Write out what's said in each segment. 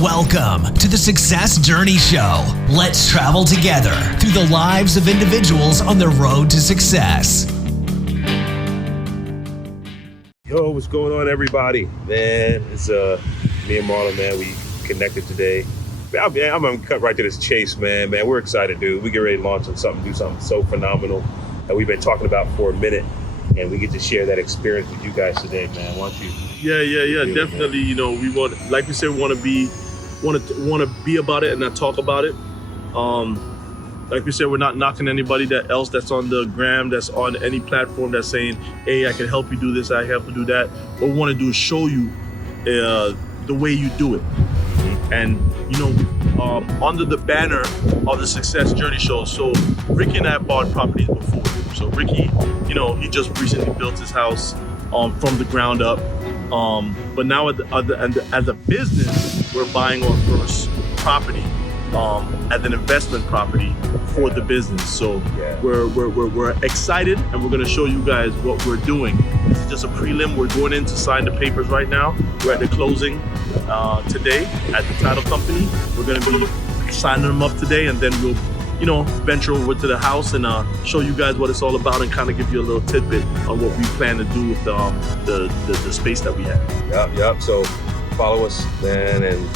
Welcome to the Success Journey Show. Let's travel together through the lives of individuals on the road to success. Yo, what's going on, everybody? Man, it's me and Marlon, man. We connected today. I'm gonna cut right to this chase, man. We're excited, dude. We get ready to launch on something, do something so phenomenal that we've been talking about for a minute, and we get to share that experience with you guys today, man. Why don't you? Yeah, definitely. You know, we want, like we said, want to be about it and not talk about it. Like we said, we're not knocking anybody else that's on the gram, that's on any platform that's saying, hey, I can help you do this, I can help you do that. What we want to do is show you the way you do it. And, you know, under the banner of the Success Journey Show, so Ricky and I bought properties before. So Ricky, you know, he just recently built his house from the ground up. But now as a business, we're buying our first property as an investment property for the business. So we're excited, and we're gonna show you guys what we're doing. This is just a prelim. We're going in to sign the papers right now. We're at the closing today at the title company. We're gonna be signing them up today, and then we'll, you know, venture over to the house and show you guys what it's all about and kind of give you a little tidbit on what we plan to do with the space that we have. Yep. So follow us, man, and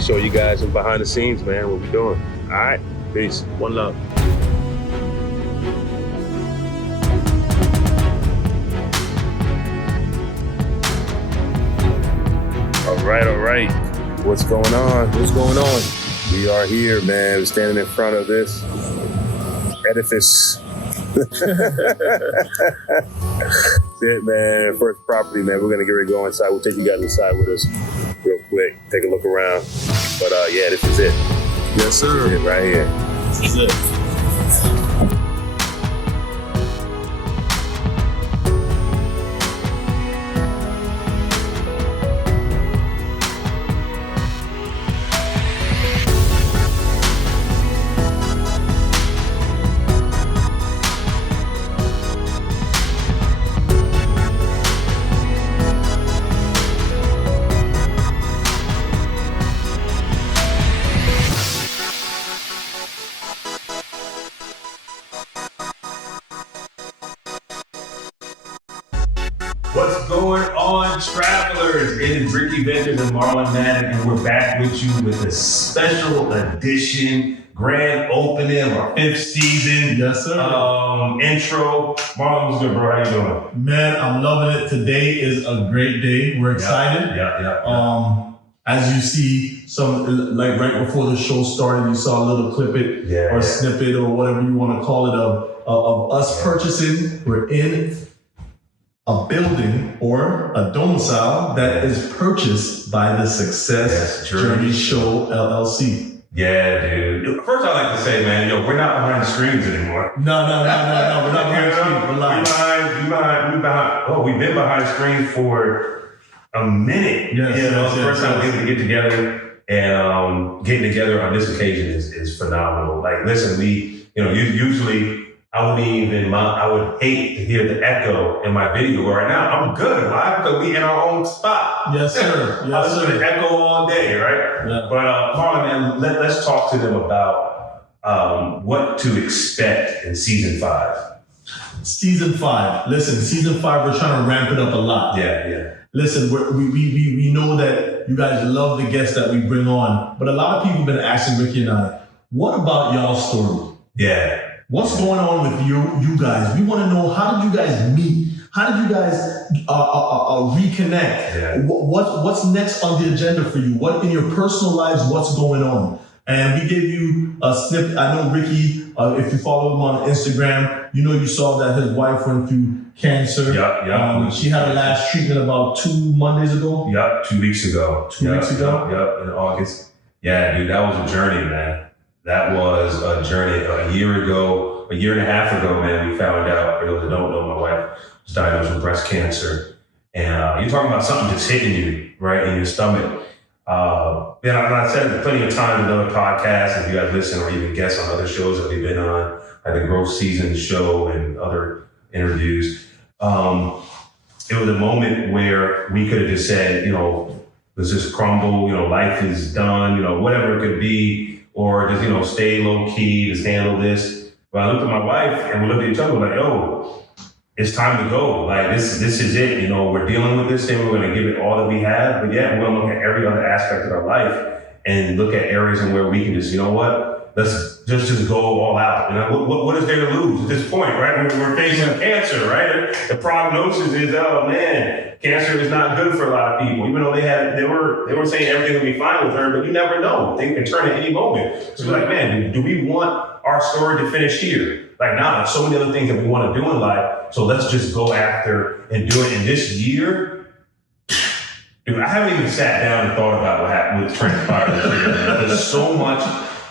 show you guys in behind the scenes, man, what we're doing. All right, peace. One love. All right. What's going on? We are here, man. We're standing in front of this edifice. That's it, man. First property, man. We're gonna get ready to go inside. We'll take you guys inside with us real quick. Take a look around. But yeah, this is it. Yes, sir. This is it right here. This is it. What's going on, travelers? It is Ricky Ventures and Marlon Maddock, and we're back with you with a special edition, grand opening of our 5th season. Yes, sir. Intro. Marlon, what's good, bro? How you doing? Man, I'm loving it. Today is a great day. We're excited. Yeah. As you see, like right before the show started, you saw a little snippet or whatever you want to call it of us purchasing. We're in a building or a domicile that is purchased by the Success Journey Show LLC. Yeah, dude. First, I'd like to say, man, we're not behind the screens anymore. No. We're not behind the screens. We're live. We've been behind the screens for a minute. The first time we get together, and getting together on this occasion is phenomenal. Like, listen, usually I would hate to hear the echo in my video right now. I'm good, right? Because we in our own spot. Yes, sir. I listen to echo all day, right? Yeah. But Marlon, man, let's talk to them about what to expect in season 5. Season 5. Listen, season 5, we're trying to ramp it up a lot. Yeah. Listen, we know that you guys love the guests that we bring on, but a lot of people have been asking Ricky and I, what about y'all's story? Yeah. What's going on with you guys? We want to know, how did you guys meet? How did you guys reconnect? Yeah. What's next on the agenda for you? What in your personal lives, what's going on? And we gave you a snippet. I know Ricky, if you follow him on Instagram, you saw that his wife went through cancer. Yeah. She had her last treatment about 2 Mondays ago. Yep, 2 weeks ago. 2 weeks ago? Yep, in August. Yeah, dude, that was a journey, man. That was a journey. A year and a half ago, man, we found out, for those that don't know, my wife was diagnosed with breast cancer. And you're talking about something just hitting you, right, in your stomach. I've said it plenty of times in other podcasts, if you guys listen or even guest on other shows that we've been on, like the Growth Season show and other interviews. It was a moment where we could have just said, let's just crumble, life is done, whatever it could be, or just, stay low key, just handle this. But I looked at my wife and we looked at each other like, yo, it's time to go. Like this is it. We're dealing with this thing. We're going to give it all that we have. But yeah, we're going to look at every other aspect of our life and look at areas in where we can just, let's just go all out. What is there to lose at this point, right? We're facing cancer, right? The prognosis is, oh man, cancer is not good for a lot of people. Even though they were saying everything will be fine with her, but you never know. Things can turn at any moment. So like, man, do we want our story to finish here? Like, nah, there's so many other things that we want to do in life. So let's just go after and do it. In this year, dude, I haven't even sat down and thought about what transpired this year. There's so much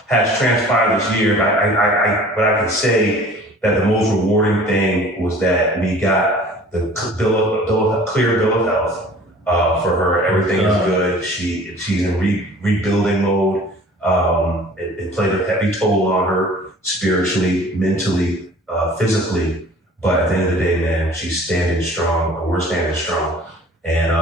has transpired this year. But I can say that the most rewarding thing was that we got the clear bill of health for her. Everything is good. She's in rebuilding mode. It played a heavy toll on her spiritually, mentally, physically. But at the end of the day, man, she's standing strong. We're standing strong. And,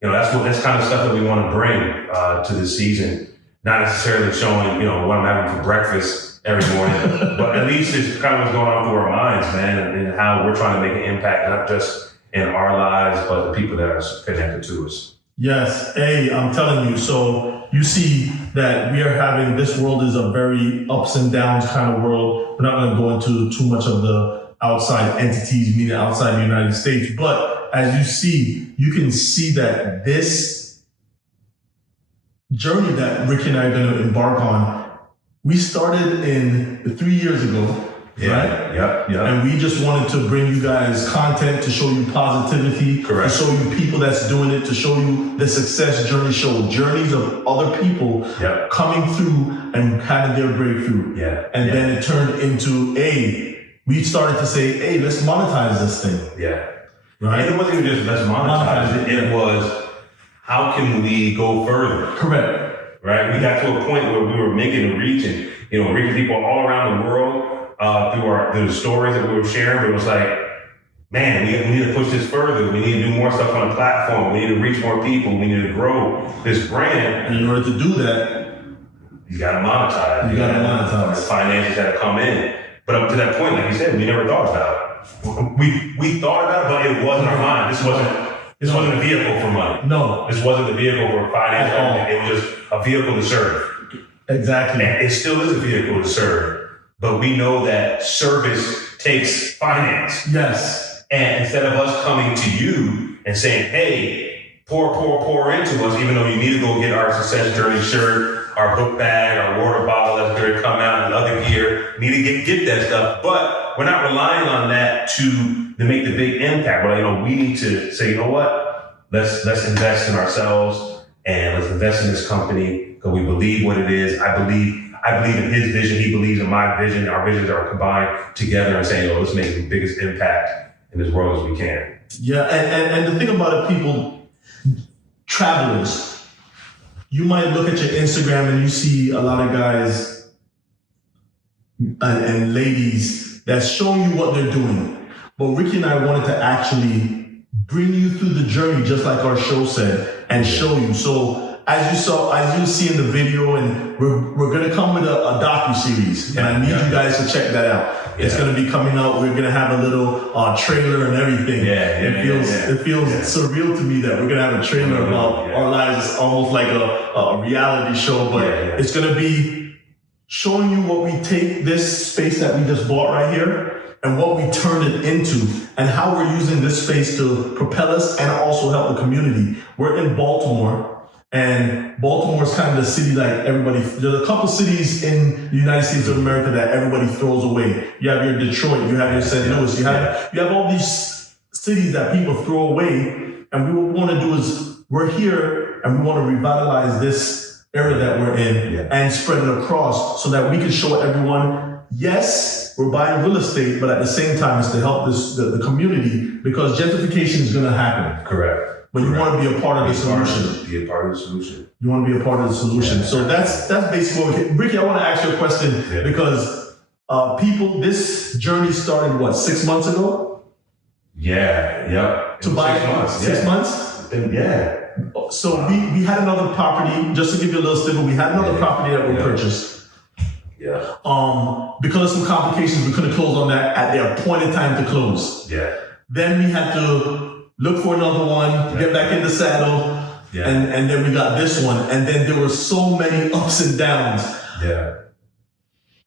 that's kind of stuff that we want to bring to this season. Not necessarily showing, what I'm having for breakfast every morning, but at least it's kind of what's going on through our minds, man, and how we're trying to make an impact, not just in our lives, but the people that are connected to us. Yes. Hey, I'm telling you. So you see that we are having, this world is a very ups and downs kind of world. We're not going to go into too much of the outside entities, meaning outside the United States. But as you see, you can see that this journey that Ricky and I are going to embark on, we started 3 years ago, right? Yeah. And we just wanted to bring you guys content to show you positivity, correct, to show you people that's doing it, to show you the success journey, show journeys of other people coming through and having their breakthrough. And then it turned into, we started to say, hey, let's monetize this thing. Right? And it wasn't even just let's monetize it. It was, how can we go further? Correct. Right? We got to a point where we were making a reach and, reaching people all around the world through the stories that we were sharing. But it was like, man, we need to push this further. We need to do more stuff on the platform. We need to reach more people. We need to grow this brand. And in order to do that, you got to monetize. You got to monetize. The finances got to come in. But up to that point, like you said, we never thought about it. We thought about it, but it wasn't our mind. This wasn't a vehicle for money. No. This wasn't a vehicle for finance. It was just a vehicle to serve. Exactly. And it still is a vehicle to serve. But we know that service takes finance. Yes. And instead of us coming to you and saying, hey, pour into us, even though you need to go get our Success Journey shirt, our book bag, our water bottle that's going to come out, and other gear, you need to get that stuff. But we're not relying on that to make the big impact. But we need to say, you know what? Let's invest in ourselves and let's invest in this company because we believe what it is. I believe in his vision. He believes in my vision. Our visions are combined together and saying, let's make the biggest impact in this world as we can. Yeah, and the thing about it, people, travelers, you might look at your Instagram and you see a lot of guys and ladies that's showing you what they're doing. But Ricky and I wanted to actually bring you through the journey, just like our show said, and show you. So as you see in the video, and we're going to come with a docu-series, and I need you guys to check that out. It's going to be coming out. We're going to have a little trailer and everything. It feels surreal to me that we're going to have a trailer about our lives. It's almost like a reality show, but it's going to be showing you what we take this space that we just bought right here and what we turned it into and how we're using this space to propel us and also help the community. We're in Baltimore. And Baltimore is kind of the city like everybody, there's a couple cities in the United States of America that everybody throws away. You have your Detroit, you have your St. Louis, you have all these cities that people throw away. And what we want to do is we're here and we want to revitalize this area that we're in and spread it across so that we can show everyone, yes, we're buying real estate, but at the same time it's to help the community because gentrification is going to happen. Correct. But you want to be a part of the solution. Be a part of the solution. You want to be a part of the solution. So that's basically what Ricky, I want to ask you a question because this journey started, 6 months ago? Yeah, yep. To buy 6 months? So we had another property, just to give you a little snippet, we had another property that we purchased. Yeah. Because of some complications, we couldn't close on that at the appointed time to close. Yeah. Then we had to look for another one, get back in the saddle, and then we got this one. And then there were so many ups and downs. Yeah.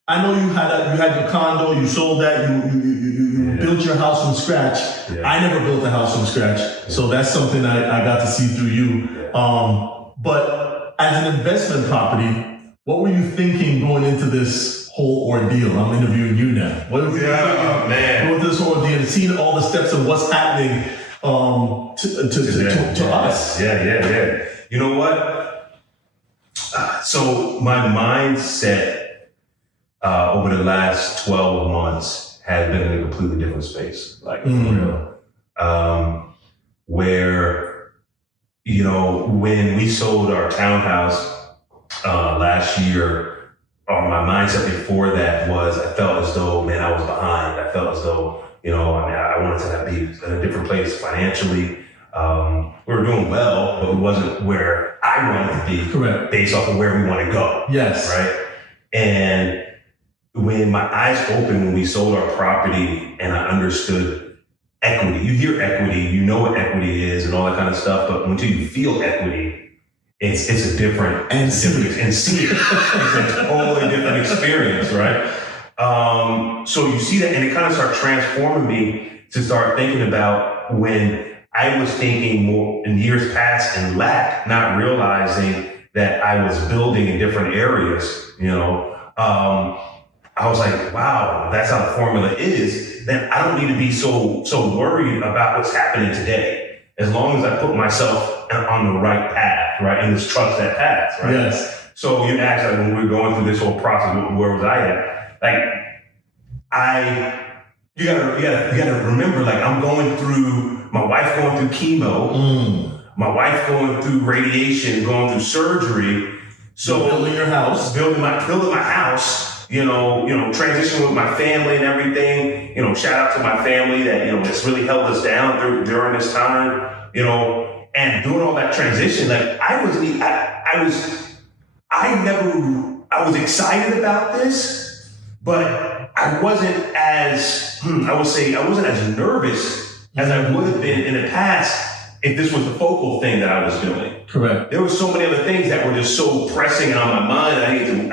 I know you had your condo, you sold that, you built your house from scratch. Yeah. I never built a house from scratch, so that's something I got to see through you. But as an investment property, what were you thinking going into this whole ordeal? I'm interviewing you now. What were you thinking going into this ordeal and seeing all the steps of what's happening to us? Yeah. You know what? So my mindset over the last 12 months has been in a completely different space, like for real. Where, you know, when we sold our townhouse last year, my mindset before that was I felt as though, man, I was behind. I felt as though, you know, I wanted to be in a different place financially. We were doing well, but we wasn't where I wanted to be. Correct. Based off of where we want to go. Yes. Right. And when my eyes opened when we sold our property and I understood equity, you hear equity, you know what equity is and all that kind of stuff, but until you feel equity, it's a different it's a totally different experience, right? So you see that, and it kind of started transforming me to start thinking about when I was thinking more in years past and lack, not realizing that I was building in different areas, you know. I was like, wow, that's how the formula is. Then I don't need to be so worried about what's happening today. As long as I put myself on the right path, right? And just trust that path, right? Yes. So you asked, like, when we were going through this whole process, where was I at? Like, you gotta remember, like, I'm going through, my wife going through chemo, my wife going through radiation, going through surgery. So building your house, building my house. You know, transition with my family and everything, you know, shout out to my family that, you know, that's really held us down during this time, you know, and doing all that transition. Like I was excited about this, but I wasn't as, I wasn't as nervous as I would have been in the past if this was the focal thing that I was doing. Correct. There were so many other things that were just so pressing on my mind. I needed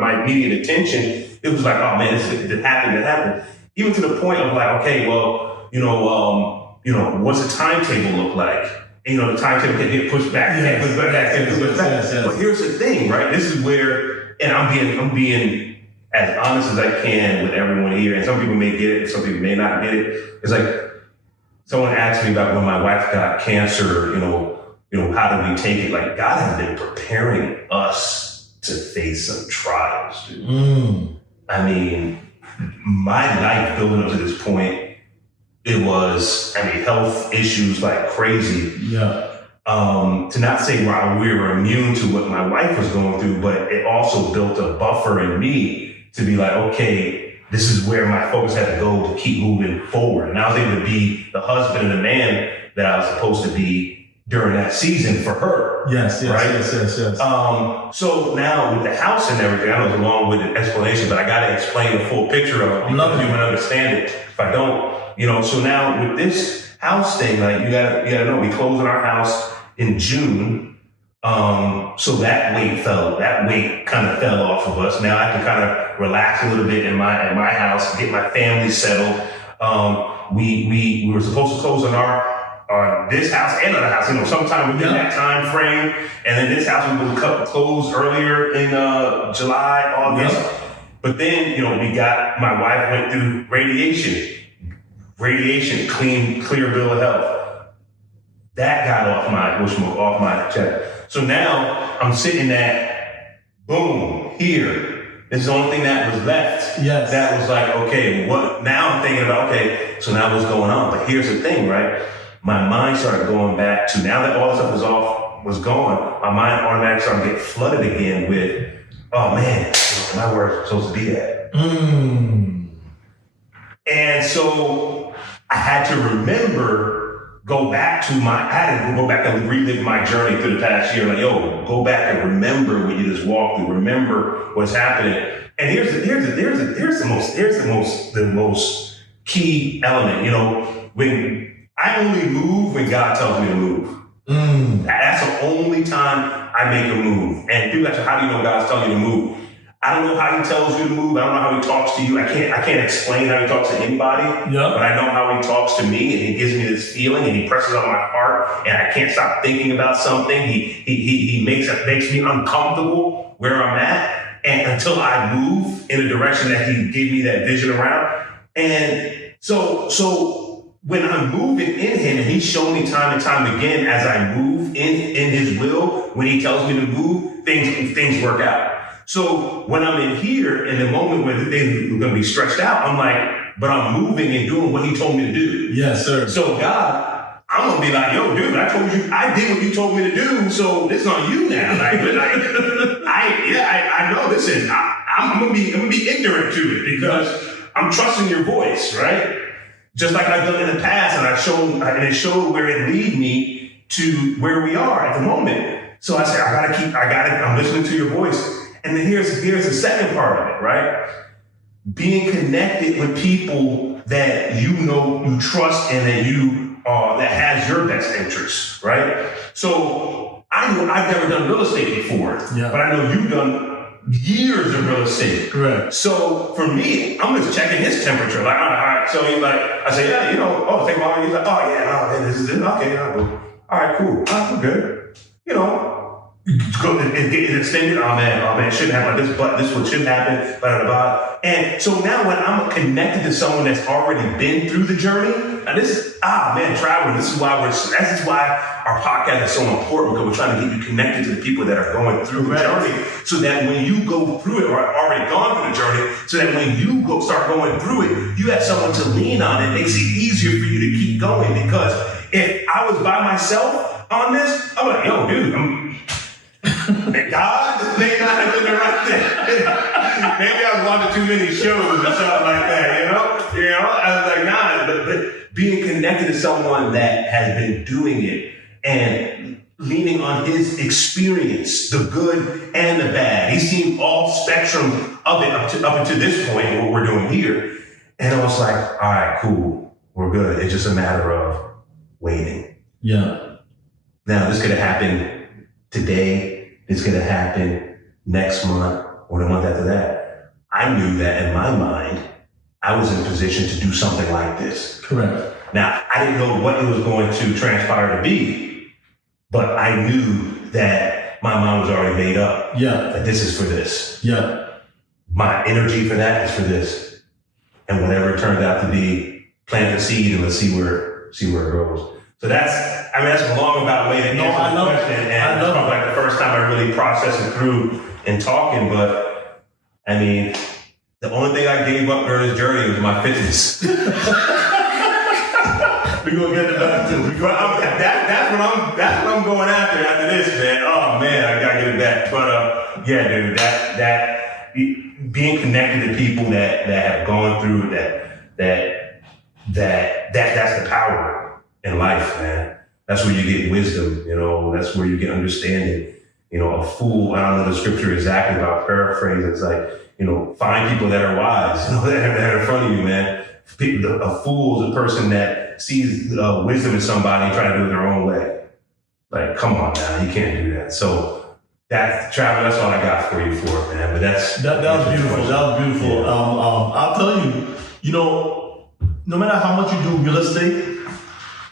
my immediate attention. It was like, oh man, it happened. Even to the point of like, okay, well, what's the timetable look like? And, the timetable can get pushed back. Yes. But here's the thing, right? This is where, and I'm being as honest as I can with everyone here. And some people may get it, some people may not get it. It's like, someone asked me about when my wife got cancer, how did we take it? Like, God has been preparing us to face some trials, dude. I mean, my life building up to this point, it was, health issues like crazy. Yeah. To not say we were immune to what my wife was going through, but it also built a buffer in me to be like, okay, this is where my focus had to go to keep moving forward. And I was able to be the husband and the man that I was supposed to be during that season for her. Yes. So now with the house and everything, I know it's a long-winded explanation, but I got to explain the full picture of it because you would understand it if I don't. So now with this house thing, like you gotta know, we closed on our house in June. So that weight kind of fell off of us. Now I can kind of relax a little bit in my house, get my family settled. We were supposed to close on this house and other house, sometime within that time frame. And then this house we would close earlier in July, August. Yep. But then, my wife went through radiation, clear bill of health. That got off my check. So now I'm sitting at, boom, here. This is the only thing that was left. Yes. That was like, okay, what? Now I'm thinking about, okay, so now what's going on? But here's the thing, right? My mind started going back to, now that all this stuff was gone, my mind automatically started to get flooded again with, oh man, my word's supposed to be that. And so I had to remember go back to I had to go back and relive my journey through the past year. Like, yo, go back and remember what you just walked through. Remember what's happening. And here's the most key element. You know, when I only move when God tells me to move. That's the only time I make a move. And people ask, how do you know God's telling you to move? I don't know how he tells you to move. I don't know how he talks to you. I can't explain how he talks to anybody. Yeah. But I know how he talks to me, and he gives me this feeling, and he presses on my heart, and I can't stop thinking about something. He makes me uncomfortable where I'm at, and until I move in a direction that he gave me that vision around. And so when I'm moving in him, and he's shown me time and time again as I move in his will, when he tells me to move, things work out. So when I'm in here, in the moment where things are going to be stretched out, I'm like, but I'm moving and doing what he told me to do. Yes, sir. So God, I'm going to be like, yo, dude, I did what you told me to do, so it's on you now. I know. Listen, I'm going to be ignorant to it because I'm trusting your voice, right? Just like I've done in the past, and it showed where it lead me to where we are at the moment. So I said, I'm listening to your voice. And then here's the second part of it, right? Being connected with people that you know, you trust, and that has your best interests, right? So I've never done real estate before, but I know you've done years of real estate. Correct. So for me, I'm just checking his temperature. Like, all right. So he's like, I say, yeah, you know, take my. He's like, oh yeah, this is it. Okay, I'll go. All right, cool. I'm good. You know. Go and get it extended. Oh man, it shouldn't happen like this, but this one shouldn't happen, blah, blah, blah. And so now when I'm connected to someone that's already been through the journey, and traveling, this is why our podcast is so important, because we're trying to get you connected to the people that are going through the journey, so that when you go through it, or have already gone through the journey, so that when you start going through it, you have someone to lean on. It makes it easier for you to keep going, because if I was by myself on this, I'm like, yo, dude, God, may not have been the right thing. Maybe I was watching too many shows or something like that, you know? I was like, nah, but being connected to someone that has been doing it and leaning on his experience, the good and the bad. He's seen all spectrum of it up until this point, what we're doing here. And I was like, all right, cool, we're good. It's just a matter of waiting. Yeah. Now, this could have happened today. It's going to happen next month or the month after that. I knew that in my mind, I was in position to do something like this. Correct. Now, I didn't know what it was going to transpire to be, but I knew that my mind was already made up. Yeah. That this is for this. Yeah. My energy for that is for this. And whatever it turns out to be, plant the seed and let's see where it grows. So that's a long about way to answer the question. And it's probably like the first time I really processed it through in talking. But I mean, the only thing I gave up during this journey was my fitness. We're gonna get to that too. That's what I'm going after this, man. Oh man, I gotta get it back. But yeah, dude, that being connected to people that have gone through that's the power in life, man. That's where you get wisdom, you know, that's where you get understanding. You know, a fool, I don't know the scripture exactly, but I'll paraphrase. It's like, you know, find people that are wise, you know, that are in front of you, man. A fool is a person that sees wisdom in somebody and trying to do it their own way. Like, come on now, you can't do that. So that's all I got for you for it, man. But that was beautiful. That was beautiful. Yeah. I'll tell you, you know, no matter how much you do real estate,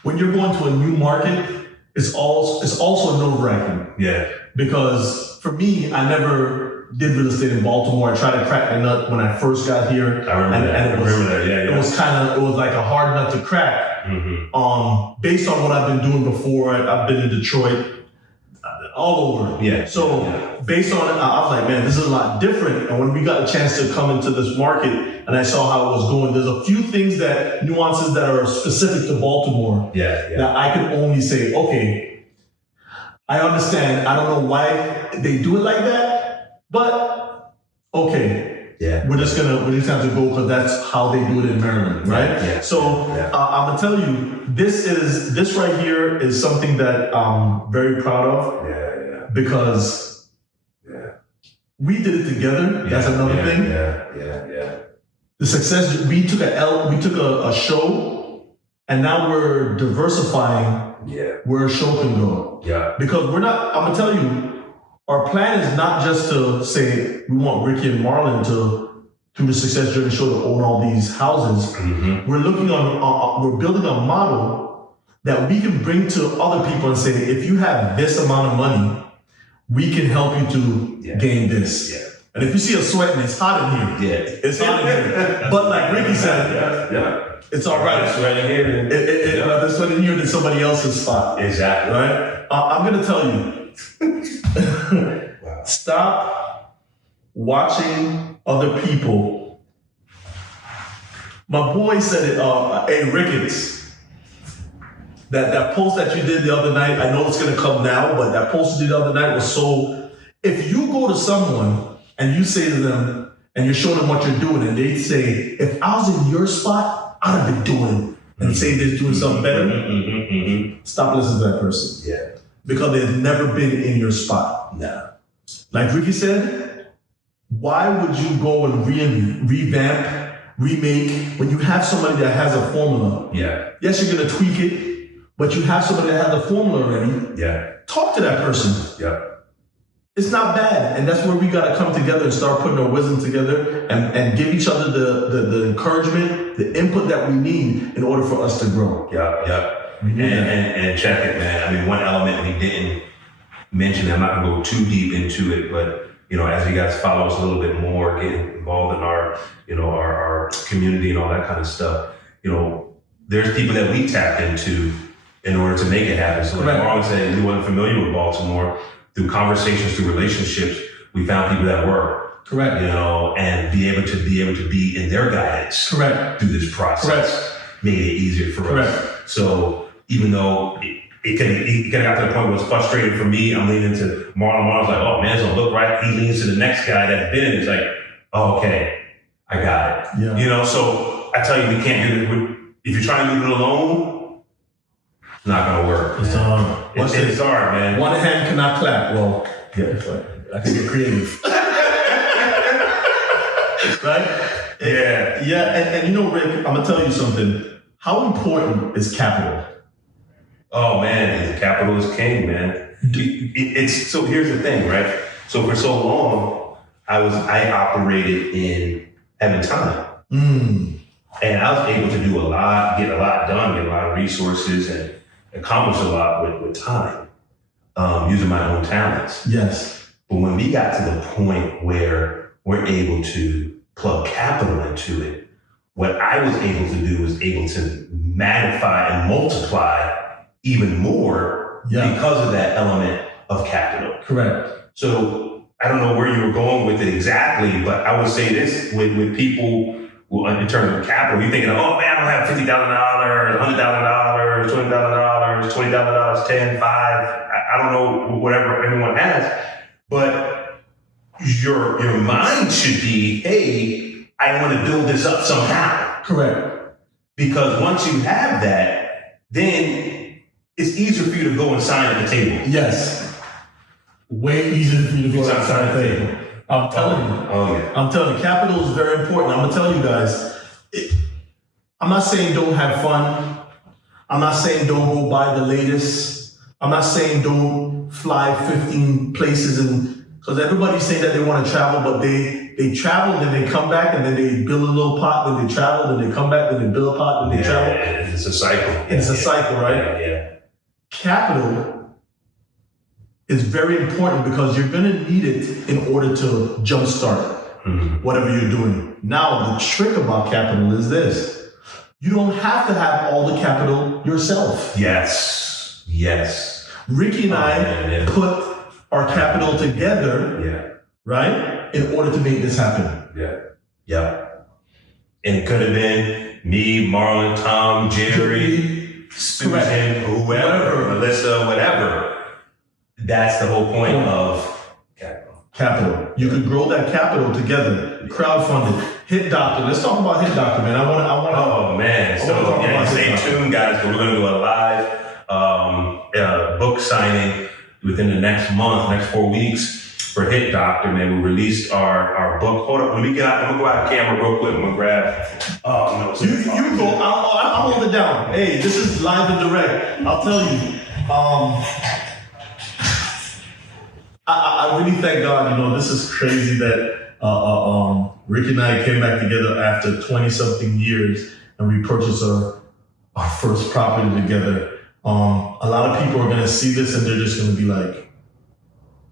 when you're going to a new market, it's also nerve-wracking. Yeah. Because for me, I never did real estate in Baltimore. I tried to crack the nut when I first got here. I remember that. Yeah. It was like a hard nut to crack. Mm-hmm. Based on what I've been doing before, I've been in Detroit, all over. Yeah. So based on it, I was like, man, this is a lot different. And when we got a chance to come into this market and I saw how it was going, there's a few nuances that are specific to Baltimore. Yeah. That I can only say, okay, I understand. I don't know why they do it like that, but okay. Yeah. We're just gonna have to go because that's how they do it in Maryland, right? Yeah. So I'm gonna tell you, this right here is something that I'm very proud of. Yeah. Because we did it together. That's another thing. Yeah. The success, we took a show, and now we're diversifying where a show can go. Yeah. Because I'm gonna tell you, our plan is not just to say we want Ricky and Marlon to, through the Success Journey Show, to own all these houses. Mm-hmm. We're building a model that we can bring to other people and say, if you have this amount of money, we can help you to gain this. Yeah. And if you see us sweating, it's hot in here. Yeah. It's hot in here. But like Ricky said, it's all right. It's right in here. It's sweat in here than somebody else's spot. Exactly. Right? I'm going to tell you, stop watching other people. My boy said it, hey, Ricketts, that post that you did the other night, I know it's going to come now, but that post you did the other night was so, if you go to someone and you say to them, and you're showing them what you're doing, and they say, if I was in your spot, I'd have been doing, and say they're doing something better, stop listening to that person. Yeah. Because they've never been in your spot. No. Like Ricky said, why would you go and revamp, remake, when you have somebody that has a formula? Yeah. Yes, you're going to tweak it, but you have somebody that has a formula already. Yeah. Talk to that person. Yeah. It's not bad. And that's where we got to come together and start putting our wisdom together and give each other the encouragement, the input that we need in order for us to grow. Yeah. And check it, man. I mean, one element we didn't mention, I'm not gonna go too deep into it, but as you guys follow us a little bit more, get involved in our, our community and all that kind of stuff, there's people that we tapped into in order to make it happen. So like Marlon said, we wasn't familiar with Baltimore. Through conversations, through relationships, we found people that were. Correct. And be able to be in their guidance. Correct. Through this process. Correct. Made it easier for us. So even though it kind of got to the point where it's frustrating for me, I'm leaning to Marlon. Marlon's like, oh man, it's gonna look right. He leans to the next guy that's been in it. It's like, oh, okay, I got it. Yeah. So I tell you, we can't do it. If you're trying to do it alone, it's not gonna work. It's hard, man. One hand cannot clap. Well, I can get creative. Right? Yeah. And Rick, I'm gonna tell you something. How important is capital? Oh man, capital is king, man. So here's the thing, right? So for so long, I operated in having time. And I was able to do a lot, get a lot done, get a lot of resources, and accomplish a lot with time, using my own talents. Yes. But when we got to the point where we're able to plug capital into it, what I was able to do was able to magnify and multiply even more because of that element of capital. Correct. So I don't know where you were going with it exactly, but I would say this with people in terms of capital, you're thinking, oh man, I don't have $50,000, $100,000, $20,000, $20,000, 10, 5. I don't know, whatever anyone has, but your mind should be, hey, I want to build this up somehow. Correct. Because once you have that, then it's easier for you to go and sign at the table. Yes. Way easier for you to go and sign at the table. I'm telling you. Oh, yeah. I'm telling you, capital is very important. I'm going to tell you guys, I'm not saying don't have fun. I'm not saying don't go buy the latest. I'm not saying don't fly 15 places because everybody's saying that they want to travel, but they travel, then they come back, and then they build a little pot, then they travel, then they come back, then they build a pot, then they travel. It's a cycle. It's a cycle, right? Yeah. Capital is very important because you're going to need it in order to jumpstart whatever you're doing. Now, the trick about capital is this. You don't have to have all the capital yourself. Yes. Ricky and I put our capital together, right, in order to make this happen. Yeah. And it could have been me, Marlon, Tom, Jerry, Susan, whoever, Melissa, whatever. That's the whole point of capital. capital. You could grow that capital together, crowdfunded. Hit Doctor. Let's talk about Hit Doctor, man. I want. Oh man! So yeah, stay tuned, guys. We're going to do a live book signing within the next 4 weeks for Hit Doctor. Man, we released our book. Hold up, let me get out. I'm gonna go out of camera real quick. I'm gonna grab. Oh no! You go. I'll hold it down. Hey, this is live and direct. I'll tell you. I really thank God. You know, this is crazy that Rick and I came back together after 20-something years, and we purchased our first property together. A lot of people are gonna see this and they're just gonna be like,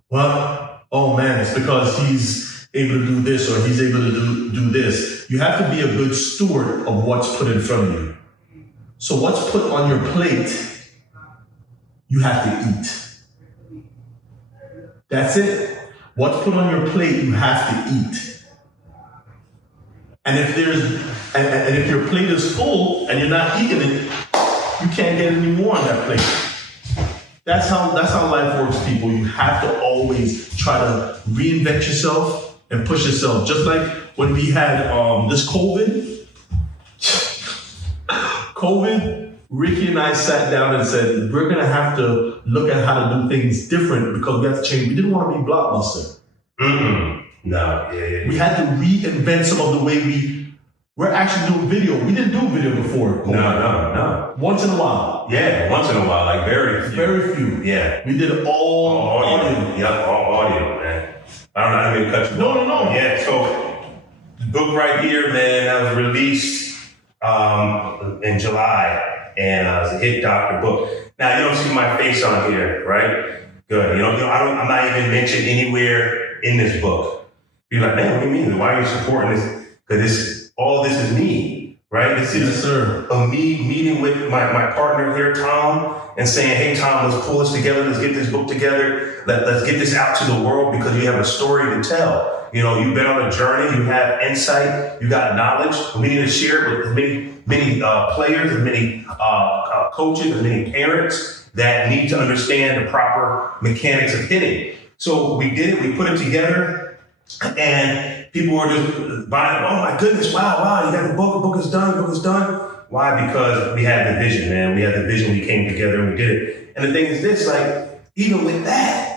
"Well, oh man, it's because he's able to do this or he's able to do this." You have to be a good steward of what's put in front of you. So what's put on your plate, you have to eat. That's it. What's put on your plate, you have to eat. And if if your plate is full and you're not eating it, you can't get any more on that plate. That's how life works, people. You have to always try to reinvent yourself and push yourself. Just like when we had this COVID, Ricky and I sat down and said, we're going to have to look at how to do things different because we have to change. We didn't want to be Blockbuster. No, yeah. We had to reinvent some of the way we're actually doing video. We didn't do video before. No. Once in a while. Yeah, once in a while, like very few. Very few. Yeah. We did all audio. Yep, all audio, man. I don't know, I didn't mean to cut you off. No. Yeah, so the book right here, man, that was released in July. And it's a Hit Doctor book. Now you don't see my face on here, right? Good. I'm not even mentioned anywhere in this book. You're like, man, what do you mean? Why are you supporting this? Because all this is me, right? This is me meeting with my partner here, Tom, and saying, hey, Tom, let's pull this together. Let's get this book together. Let's get this out to the world because you have a story to tell. You know, you've been on a journey. You have insight. You got knowledge. We need to share it with as many players, as many coaches, as many parents that need to understand the proper mechanics of hitting. So we did it. We put it together, and people were just buying. Oh my goodness! Wow! You got the book. The book is done. The book is done. Why? Because we had the vision, man. We had the vision. We came together and we did it. And the thing is this: like, even with that.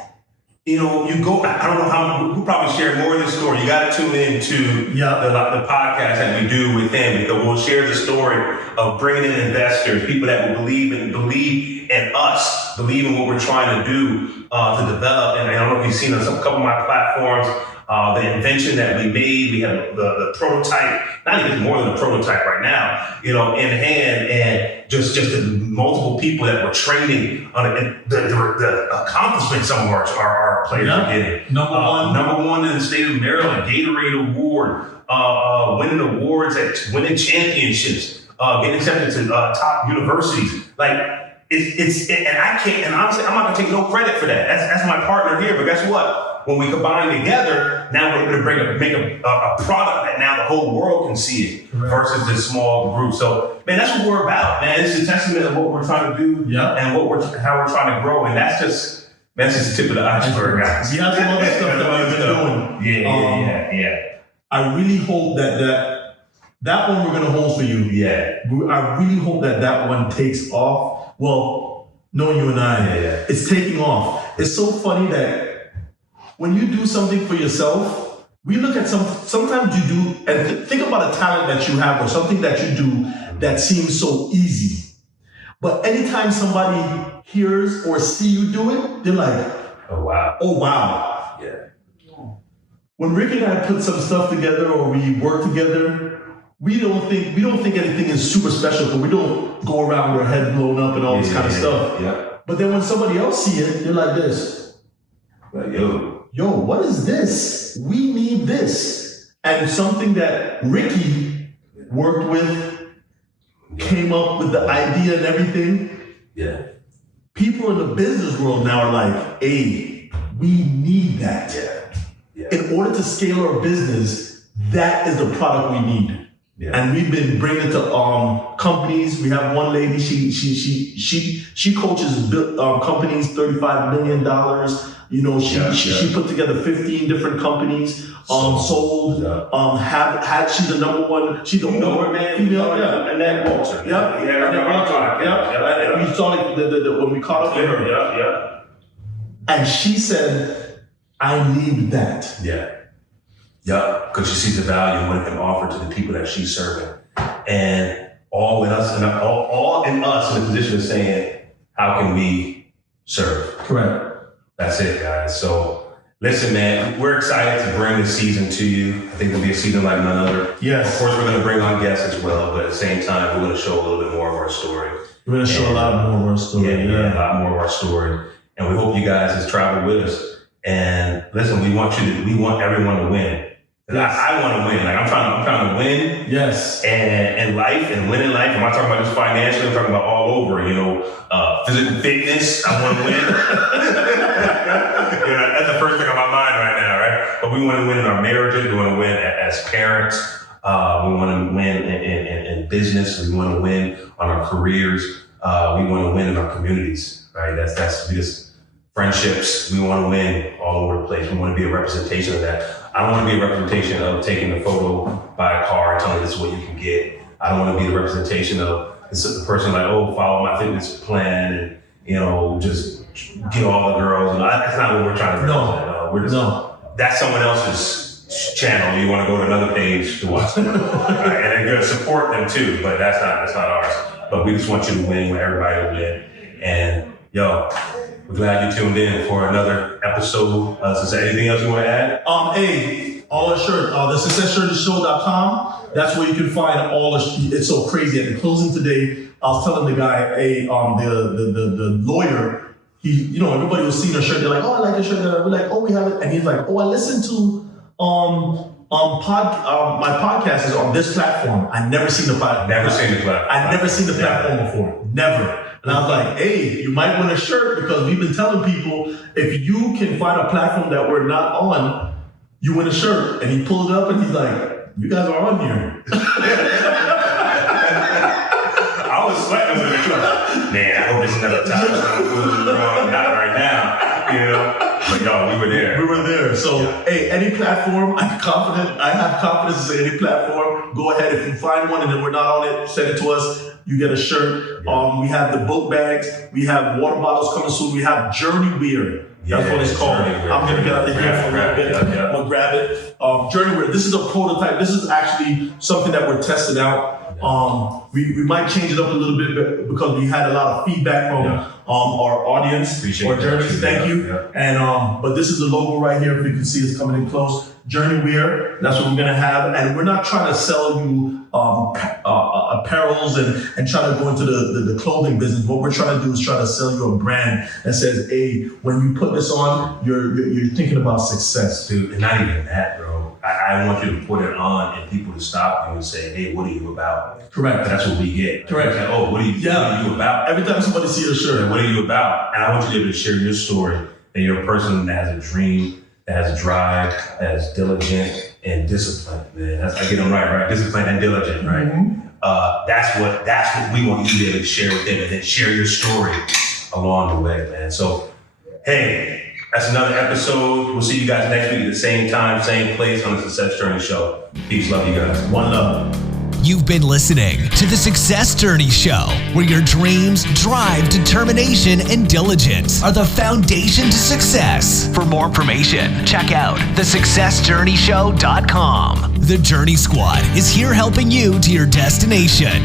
You know, you go, I don't know how, we'll probably share more of this story. You got to tune into the podcast that we do with him because we'll share the story of bringing in investors, people that will believe in us, believe in what we're trying to do to develop. And I don't know if you've seen on a couple of my platforms, the invention that we made. We have the prototype, not even more than a prototype right now, in hand, and just the multiple people that we're training on the accomplishments some of our players are getting. Number one in the state of Maryland, Gatorade Award, winning awards, winning championships, getting accepted to top universities. Like and I can't, and honestly, I'm not gonna take no credit for that. That's my partner here, but guess what? When we combine together, now we're going to make a product that now the whole world can see it versus this small group. So, man, that's what we're about, man. It's a testament of what we're trying to do and how we're trying to grow. And that's just the tip of the iceberg, guys. We have some other stuff that we've been doing. Yeah. I really hope that one we're going to hold for you. Yeah. I really hope that one takes off. Well, knowing you and I, it's taking off. It's so funny that when you do something for yourself, we look at sometimes you do, and think about a talent that you have or something that you do that seems so easy. But anytime somebody hears or see you do it, they're like, oh wow. Yeah. When Rick and I put some stuff together or we work together, we don't think anything is super special, but we don't go around with our head blown up and all this kind of stuff. Yeah. But then when somebody else see it, they're like this. Like, yo, what is this? We need this. And something that Ricky worked with, came up with the idea and everything. Yeah. People in the business world now are like, hey, we need that. Yeah. In order to scale our business, that is the product we need. And we've been bringing it to companies. We have one lady. She coaches companies $35 million. You know, she put together 15 different companies. Sold. She's the number one. She's the only man. Female. Yeah. And then Walter. Yeah. And we saw it when we caught up with her. Yeah. And she said, "I need that." Yeah. Yeah, because she sees the value in what it can offer to the people that she's serving. And all in us in the position of saying, how can we serve? Correct. That's it, guys. So listen, man, we're excited to bring this season to you. I think it'll be a season like none other. Yes. Of course, we're going to bring on guests as well, but at the same time, we're going to show a little bit more of our story. We're going to show a lot more of our story. Yeah, a lot more of our story. And we hope you guys has traveled with us. And listen, we want everyone to win. Yes. I want to win. Like I'm trying to win. Yes. And life and winning life. I'm not talking about just financially. I'm talking about all over. Physical fitness. I want to win. That's the first thing on my mind right now, right? But we want to win in our marriages. We want to win as parents. We want to win in business. We want to win on our careers. We want to win in our communities. Right? That's just friendships. We want to win all over the place. We want to be a representation of that. I don't want to be a representation of taking a photo by a car and telling you this is what you can get. I don't want to be the representation of the person like, follow my fitness plan and, just get all the girls. That's not what we're trying to represent. That's someone else's channel. You want to go to another page to watch them. Right? And they're going to support them too, but that's not ours. But we just want you to win. We want everybody to win. And we're glad you tuned in for another episode. Is there anything else you want to add? All our shirt, the successjourneyshow.com. That's where you can find all the. It's so crazy. At the closing today, I was telling the guy, the lawyer. He, everybody was seeing our shirt. They're like, "Oh, I like your shirt." We're like, "Oh, we have it." And he's like, "Oh, I listened to my podcast is on this platform. I never seen the platform. Never seen the platform. I've never seen the platform before. Never." And I was like, "Hey, you might want a shirt because we've been telling people if you can find a platform that we're not on, you win a shirt." And he pulled it up and he's like, "You guys are on here." I was sweating with it. Man, I hope this is never time. Not right now, But we were there. We were there. So, hey, any platform, I have confidence to say any platform. Go ahead. If you find one and then we're not on it, send it to us. You get a shirt. We have the book bags. We have water bottles coming soon. We have Journey Wear. That's what it's called. I'm going to get out of here for a little bit. I'm going to grab it. Journey Wear. This is a prototype. This is actually something that we're testing out. We might change it up a little bit because we had a lot of feedback from our audience. Appreciate our journeys. Thank you. Yeah. And but this is the logo right here. If you can see, it's coming in close. Journey Wear. That's what we're gonna have. And we're not trying to sell you apparels and try to go into the clothing business. What we're trying to do is try to sell you a brand that says, "Hey, when you put this on, you're thinking about success." Dude, and not even that, bro. I want you to put it on and people to stop you and say, "Hey, what are you about?" Correct. That's what we get. Correct. Like, what are you about? Every time somebody sees a shirt, what are you about? And I want you to be able to share your story. That you're a person that has a dream, that has drive, that is diligent and disciplined. Man, I get them right? Disciplined and diligent, right? Mm-hmm. That's what we want you to be able to share with them, and then share your story along the way, man. So, hey. That's another episode. We'll see you guys next week at the same time, same place on the Success Journey Show. Peace, love you guys. One love. You've been listening to the Success Journey Show, where your dreams, drive, determination, and diligence are the foundation to success. For more information, check out thesuccessjourneyshow.com. The Journey Squad is here helping you to your destination.